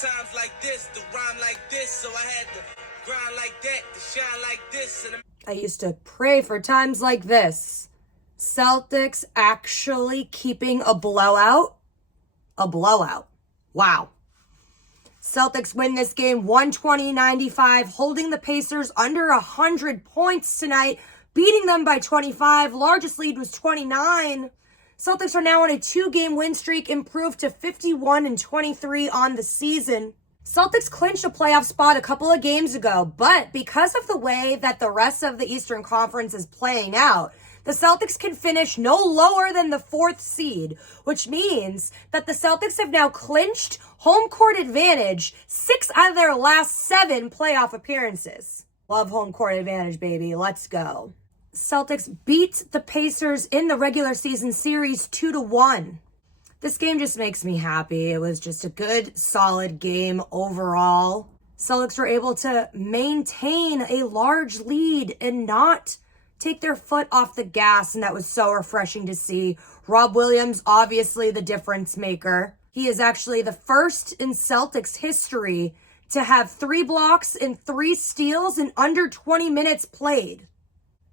times like this, to rhyme like this, so I had to grind like that, to shine like this. And I used to pray for times like this. Celtics actually keeping a blowout? A blowout. Wow. Celtics win this game 120-95, holding the Pacers under 100 points tonight, beating them by 25. Largest lead was 29. Celtics are now on a 2-game win streak, improved to 51-23 on the season. Celtics clinched a playoff spot a couple of games ago, but because of the way that the rest of the Eastern Conference is playing out, the Celtics can finish no lower than the 4th seed, which means that the Celtics have now clinched home court advantage 6 out of their last 7 playoff appearances. Love home court advantage, baby. Let's go. Celtics beat the Pacers in the regular season series 2-1. This game just makes me happy. It was just a good, solid game overall. Celtics were able to maintain a large lead and not take their foot off the gas, and that was so refreshing to see. Rob Williams, obviously the difference maker. He is actually the first in Celtics history to have 3 blocks and 3 steals in under 20 minutes played.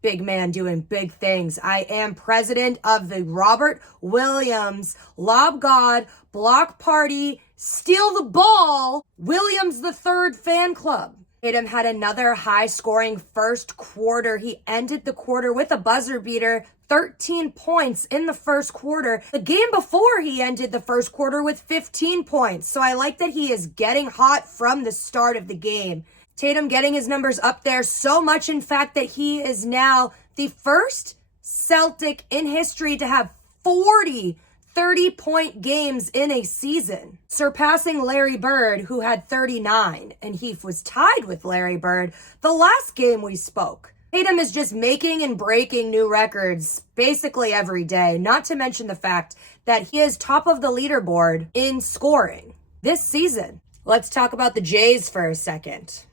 Big man doing big things. I am president of the Robert Williams Lob God Block Party Steal the Ball Williams III fan club. Tatum had another high-scoring first quarter. He ended the quarter with a buzzer beater, 13 points in the first quarter. The game before, he ended the first quarter with 15 points. So I like that he is getting hot from the start of the game. Tatum getting his numbers up there so much, in fact, that he is now the first Celtic in history to have 40 30-point games in a season, surpassing Larry Bird, who had 39, and he was tied with Larry Bird the last game we spoke. Tatum is just making and breaking new records basically every day, not to mention the fact that he is top of the leaderboard in scoring this season. Let's talk about the Jays for a second.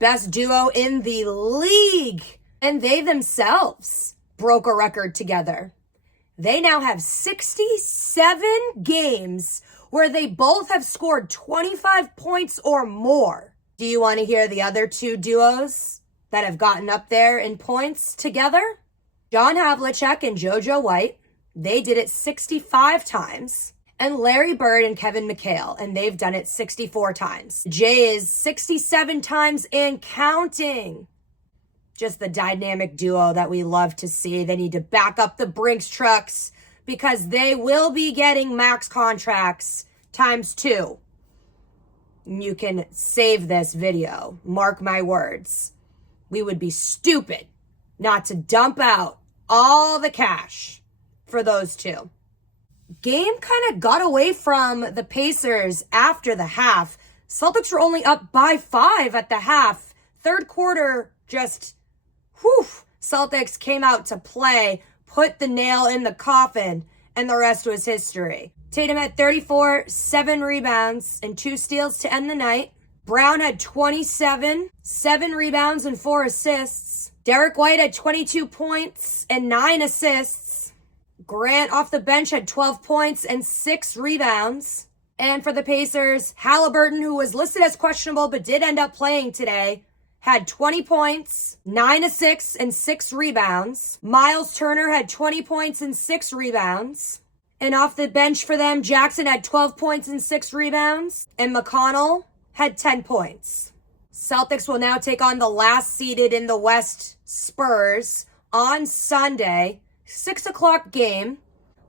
Best duo in the league, and they themselves broke a record together. They now have 67 games where they both have scored 25 points or more. Do you want to hear the other 2 duos that have gotten up there in points together? John Havlicek and JoJo White, they did it 65 times. And Larry Bird and Kevin McHale, and they've done it 64 times. Jay is 67 times and counting. Just the dynamic duo that we love to see. They need to back up the Brinks trucks because they will be getting max contracts ×2. You can save this video. Mark my words. We would be stupid not to dump out all the cash for those 2. Game kind of got away from the Pacers after the half. Celtics were only up by 5 at the half. Third quarter, just Celtics came out to play, put the nail in the coffin, and the rest was history. Tatum had 34, 7 rebounds, and 2 steals to end the night. Brown had 27, 7 rebounds, and 4 assists. Derek White had 22 points and 9 assists. Grant off the bench had 12 points and 6 rebounds. And for the Pacers, Halliburton, who was listed as questionable but did end up playing today, had 20 points, 9 assists, and 6 rebounds. Miles Turner had 20 points and 6 rebounds. And off the bench for them, Jackson had 12 points and 6 rebounds. And McConnell had 10 points. Celtics will now take on the last seeded in the West, Spurs, on Sunday. 6 o'clock game.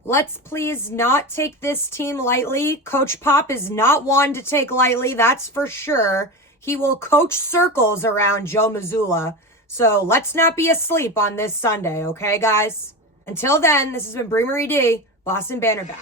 Let's please not take this team lightly. Coach Pop is not one to take lightly, that's for sure. He will coach circles around Joe Mazzulla. So let's not be asleep on this Sunday, okay, guys? Until then, this has been Brie Marie D, Boston Banner back.